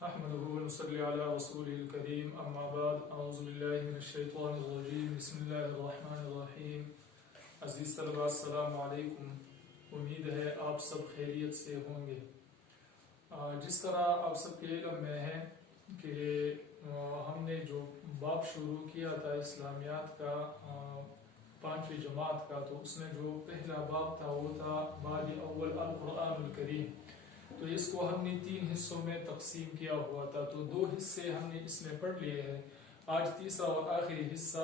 أحمده ونصلي على رسوله الكريم أما بعد أعوذ بالله من الشيطان الرجيم بسم الله الرحمن الرحیم. عزیز طلباء السلام علیکم. امید ہے آپ سب خیریت سے ہوں گے. جس طرح آپ سب کے علم میں ہے کہ ہم نے جو باب شروع کیا تھا اسلامیات کا 5ویں جماعت کا، تو اس میں جو پہلا باب تھا وہ تھا باب اول القرآن الکریم. تو اس کو ہم نے 3 حصوں میں تقسیم کیا ہوا تھا، تو 2 حصے ہم نے اس میں پڑھ لیے ہیں. آج تیسرا اور آخری حصہ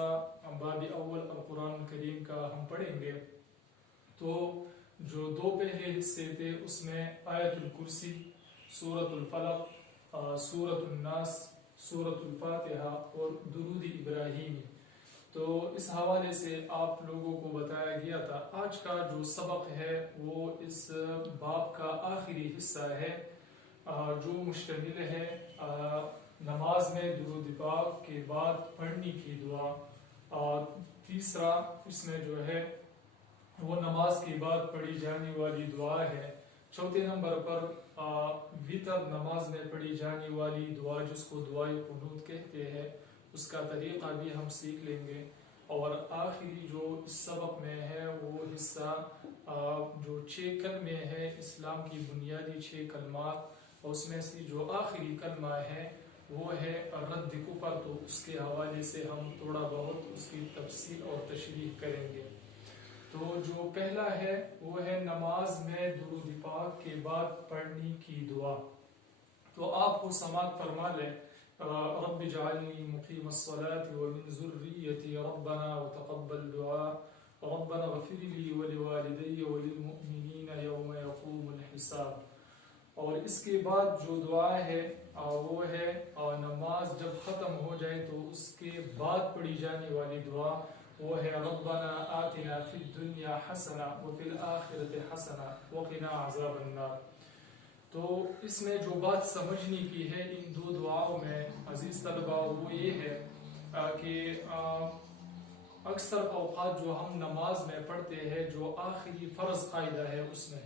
باب اول القرآن الکریم کا ہم پڑھیں گے. تو جو 2 پہلے حصے تھے اس میں آیت الکرسی، سورۃ الفلق، سورۃ الناس، سورۃ الفاتحہ اور درود ابراہیمی. تو اس حوالے سے آپ لوگوں کو بتایا گیا تھا. آج کا جو سبق ہے وہ اس باب کا آخری حصہ ہے جو مشتمل ہے نماز میں درود پاک کے بعد پڑھنے کی دعا. تیسرا اس میں جو ہے وہ نماز کے بعد پڑھی جانے والی دعا ہے. چوتھے نمبر پر وتر نماز میں پڑھی جانے والی دعا جس کو دعائے قنوت کہتے ہیں، اس کا طریقہ بھی ہم سیکھ لیں گے. اور آخری جو اس سبق میں ہے وہ حصہ جو 6 کلمے ہے اسلام کی بنیادی 6 کلمات، اور اس میں سے جو آخری کلمہ ہے وہ ہے رد کفر. تو اس کے حوالے سے ہم تھوڑا بہت اس کی تفصیل اور تشریح کریں گے. تو جو پہلا ہے وہ ہے نماز میں درود پاک کے بعد پڑھنے کی دعا. تو آپ کو سماعت فرما لیں. رب اجعلنی مقیم الصلاة ومن ذریتی ربنا وتقبل دعاء ربنا اغفر لی ولوالدی وللمؤمنین یوم یقوم الحساب. اور اس کے بعد جو دعا ہے وہ ہے نماز جب ختم ہو جائے تو اس کے بعد پڑھی جانے والی دعا وہ ہے ربنا آتنا فی الدنیا حسنہ وفی الآخرۃ حسنہ وقنا عذاب النار. تو اس میں جو بات سمجھنے کی ہے ان 2 دعاؤں میں عزیز طلباء وہ یہ ہے کہ اکثر اوقات جو ہم نماز میں پڑھتے ہیں جو آخری فرض قاعدہ ہے اس میں،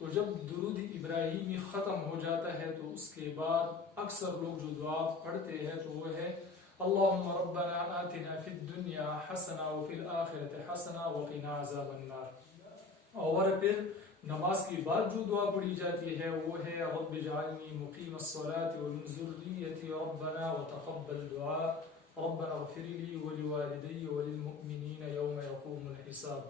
تو جب درود ابراہیمی ختم ہو جاتا ہے تو اس کے بعد اکثر لوگ جو دعا پڑھتے ہیں تو وہ ہے اللہم ربنا آتنا فی الدنیا حسنہ وفی الآخرۃ حسنہ وقنا عذاب النار. اور پھر نماز کے بعد جو دعا پڑھی جاتی ہے وہ ہے رب اجعلنی مقیم الصلاة ومن ذریتی ربنا وتقبل دعاء ربنا اغفر لی ولوالدی وللمؤمنین یوم یقوم الحساب.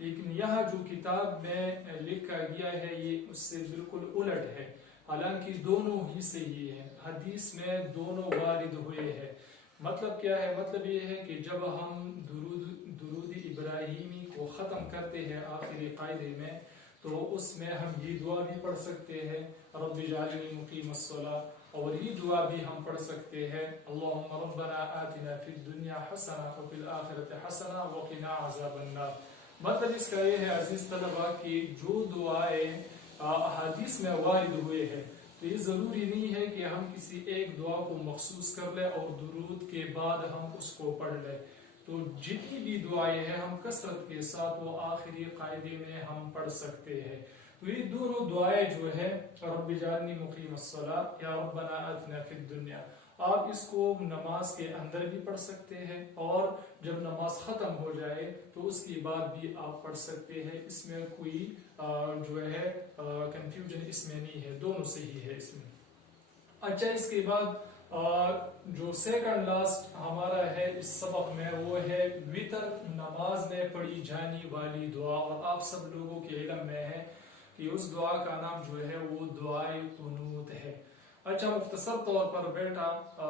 لیکن یہاں جو کتاب میں لکھا گیا ہے یہ اس سے بالکل الٹ ہے، حالانکہ دونوں ہی صحیح ہیں. حدیث میں دونوں وارد ہوئے ہیں. مطلب کیا ہے؟ مطلب یہ ہے کہ جب ہم درود ابراہیمی کو ختم کرتے ہیں آخری قاعدے میں تو اس میں ہم یہ دعا بھی پڑھ سکتے ہیں رب اجعلنی مقیم الصلاة، اور یہ دعا بھی ہم پڑھ سکتے ہیں اللہم ربنا آتنا فی الدنیا حسنہ وفی الآخرۃ حسنہ وقنا عذاب النار. مطلب اس کا یہ ہے عزیز طلباء کہ جو دعائیں احادیث میں وارد ہوئے ہیں تو یہ ضروری نہیں ہے کہ ہم کسی ایک دعا کو مخصوص کر لیں اور درود کے بعد ہم اس کو پڑھ لیں. تو جتنی بھی دعائیں ہیں ہم کثرت کے ساتھ وہ آخری قاعدے میں ہم پڑھ سکتے ہیں. تو یہ دونوں دعائیں جو ہے رب اجعلنی مقیم الصلاة یا ربنا آتنا فی الدنیا، آپ اس کو نماز کے اندر بھی پڑھ سکتے ہیں اور جب نماز ختم ہو جائے تو اس کے بعد بھی آپ پڑھ سکتے ہیں. اس میں کوئی جو ہے کنفیوژن اس میں نہیں ہے، دونوں صحیح ہے اس میں. اچھا، اس کے بعد جو سیکنڈ لاسٹ ہمارا ہے اس سبق میں وہ ہے وتر نماز میں پڑھی جانے والی دعا. اور آپ سب لوگوں کے علم میں ہے کہ اس دعا کا نام جو ہے وہ دعائے قنوت ہے. اچھا، مختصر طور پر بیٹا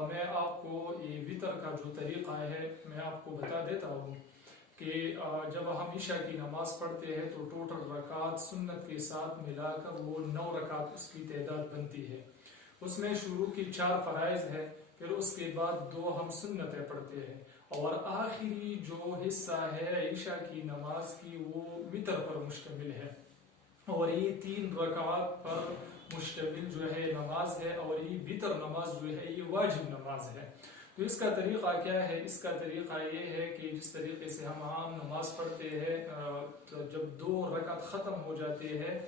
میں آپ کو یہ وتر کا جو طریقہ ہے میں آپ کو بتا دیتا ہوں کہ جب ہم عشاء کی نماز پڑھتے ہیں تو ٹوٹل رکعت سنت کے ساتھ ملا کر وہ 9 رکعت اس کی تعداد بنتی ہے. اس میں شروع کی 4 فرائض ہے، پھر اس کے بعد 2 ہم سنتیں پڑھتے ہیں، اور آخری جو حصہ ہے عشاء کی نماز کی وہ وتر پر مشتمل ہے. اور یہ 3 رکعات پر مشتمل جو ہے نماز ہے، اور یہ وتر نماز جو ہے یہ واجب نماز ہے. تو اس کا طریقہ کیا ہے؟ اس کا طریقہ یہ ہے کہ جس طریقے سے ہم عام نماز پڑھتے ہیں جب 2 رکعت ختم ہو جاتے ہیں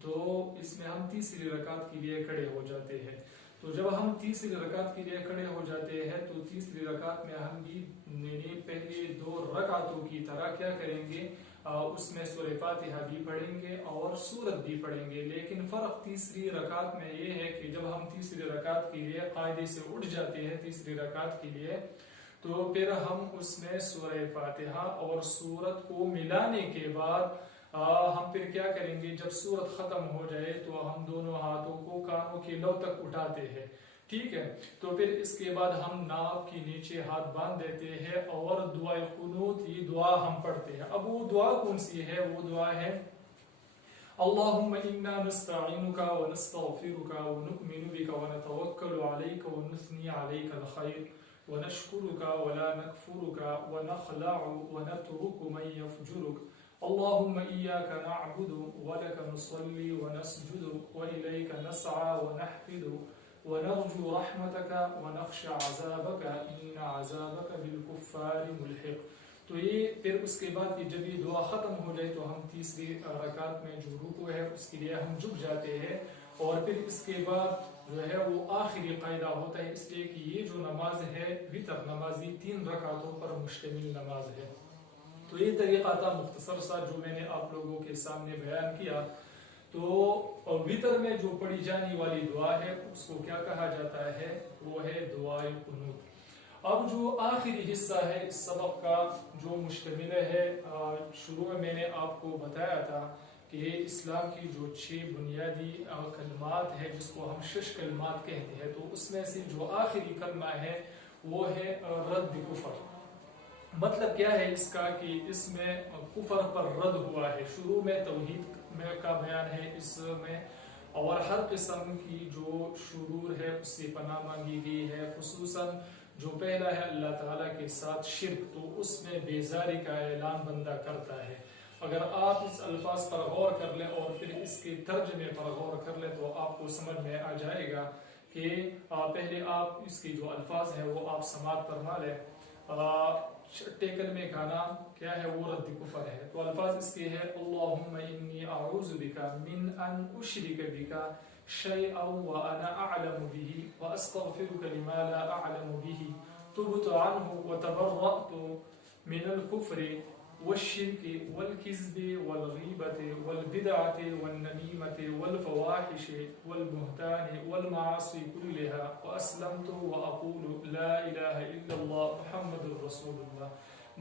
تو اس میں ہم تیسری رکعت کے لیے کھڑے ہو جاتے ہیں. تو جب ہم تیسری رکعت کے لیے کھڑے ہو جاتے ہیں تو تیسری رکعت میں ہم بھی پہلے 2 رکعتوں کی طرح کیا کریں گے، اس میں سورہ فاتحہ بھی پڑھیں گے اور سورت بھی پڑھیں گے. لیکن فرق تیسری رکعت میں یہ ہے کہ جب ہم تیسری رکعت کے لیے قاعدے سے اٹھ جاتے ہیں تیسری رکعت کے لیے، تو پھر ہم اس میں سورہ فاتحہ اور سورت کو ملانے کے بعد ہم پھر کیا کریں گے، جب سورت ختم ہو جائے تو ہم دونوں ہاتھوں کو کانوں کے لو تک اٹھاتے ہیں. ٹھیک ہے، تو پھر اس کے بعد ہم ناک کے نیچے ہاتھ باندھ دیتے ہیں اور دعائے قنوت یہ دعا ہم پڑھتے ہیں. اب وہ دعا کون سی ہے؟ وہ دعا ہے اللهم إنا نستعينك ونستغفرك ونؤمن بك ونتوكل عليك ونثني عليك الخير ونشكرك ولا نكفرك ونخلع ونترك من يفجرك اللهم إياك نعبد ولك نصلي ونسجد وإليك نسعى ونحفد ونرجو رحمتك ونخشى عذابك إن عذابك بالكفار ملحق. تو یہ پھر اس کے بعد جب یہ دعا ختم ہو جائے تو ہم تیسری رکعت میں جو رکوع ہے اس کے لیے ہم جھک جاتے ہیں، اور پھر اس کے بعد جو ہے وہ آخری قاعدہ ہوتا ہے، اس لیے کہ یہ جو نماز ہے وتر نماز 3 رکعتوں پر مشتمل نماز ہے. تو یہ طریقہ تھا مختصر سا جو میں نے آپ لوگوں کے سامنے بیان کیا. تو وتر میں جو پڑھی جانے والی دعا ہے اس کو کیا کہا جاتا ہے؟ وہ ہے دعائے قنوت. اب جو آخری حصہ ہے اس سبق کا جو مشتمل ہے، شروع میں نے آپ کو بتایا تھا کہ اسلام کی جو 6 بنیادی کلمات ہیں جس کو ہم 6 کلمات کہتے ہیں، تو اس میں سے جو آخری کلمہ ہے وہ ہے رد کفر. مطلب کیا ہے اس کا کہ اس میں کفر پر رد ہوا ہے. شروع میں توحید کا بیان ہے اس میں، اور ہر قسم کی جو شرور ہے اس سے پناہ مانگی گئی ہے. خصوصاً جو پہلا ہے اللہ تعالیٰ کے ساتھ شرک، تو اس میں بیزاری کا اعلان بندہ کرتا ہے. اگر آپ اس الفاظ پر غور کر لیں اور پھر اس کے ترجمے پر غور کر لیں تو آپ کو سمجھ میں آ جائے گا کہ پہلے آپ اس کے جو الفاظ ہیں وہ آپ سماعت فرما لیں. چھٹے کلمے کا نام کیا ہے؟ وہ رد کفر ہے. تو الفاظ اس کے ہے اللہم انی اعوذ بک من ان اشرک بک شیئا وانا اعلم به واستغفرک لما لا اعلم به تبت عنه وتبرأت من الكفر والشرك والكذب والغيبة والبدعة والنميمة والفواحش والبهتان والمعاصي كلها وأسلمت وأقول لا إله إلا الله محمد رسول الله.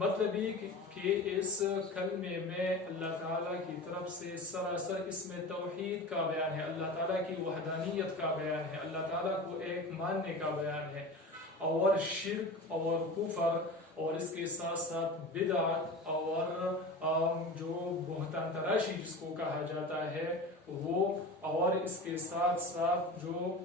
مطلب یہ کہ اس کلمے میں اللہ تعالیٰ کی طرف سے سراسر اس میں توحید کا بیان ہے، اللہ تعالیٰ کی وحدانیت کا بیان ہے، اللہ تعالیٰ کو ایک ماننے کا بیان ہے، اور شرک اور کفر اور اس کے ساتھ ساتھ بدعت اور جو بہتان تراشی جس کو کہا جاتا ہے وہ، اور اس کے ساتھ ساتھ جو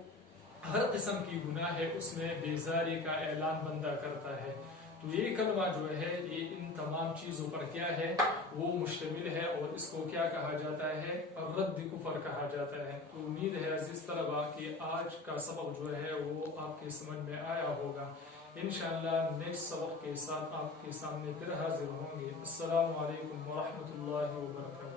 ہر قسم کی گناہ ہے اس میں بیزاری کا اعلان بندہ کرتا ہے. تو یہ کلمہ جو ہے یہ ان تمام چیزوں پر کیا ہے؟ وہ مشتمل ہے، اور اس کو کیا کہا جاتا ہے؟ رد کفر کہا جاتا ہے. تو امید ہے عزیز طلبہ کہ آج کا سبق جو ہے وہ آپ کے سمجھ میں آیا ہوگا. انشاءاللہ نیکسٹ سبق کے ساتھ آپ کے سامنے پھر حاضر ہوں گے. السلام علیکم ورحمۃ اللہ وبرکاتہ.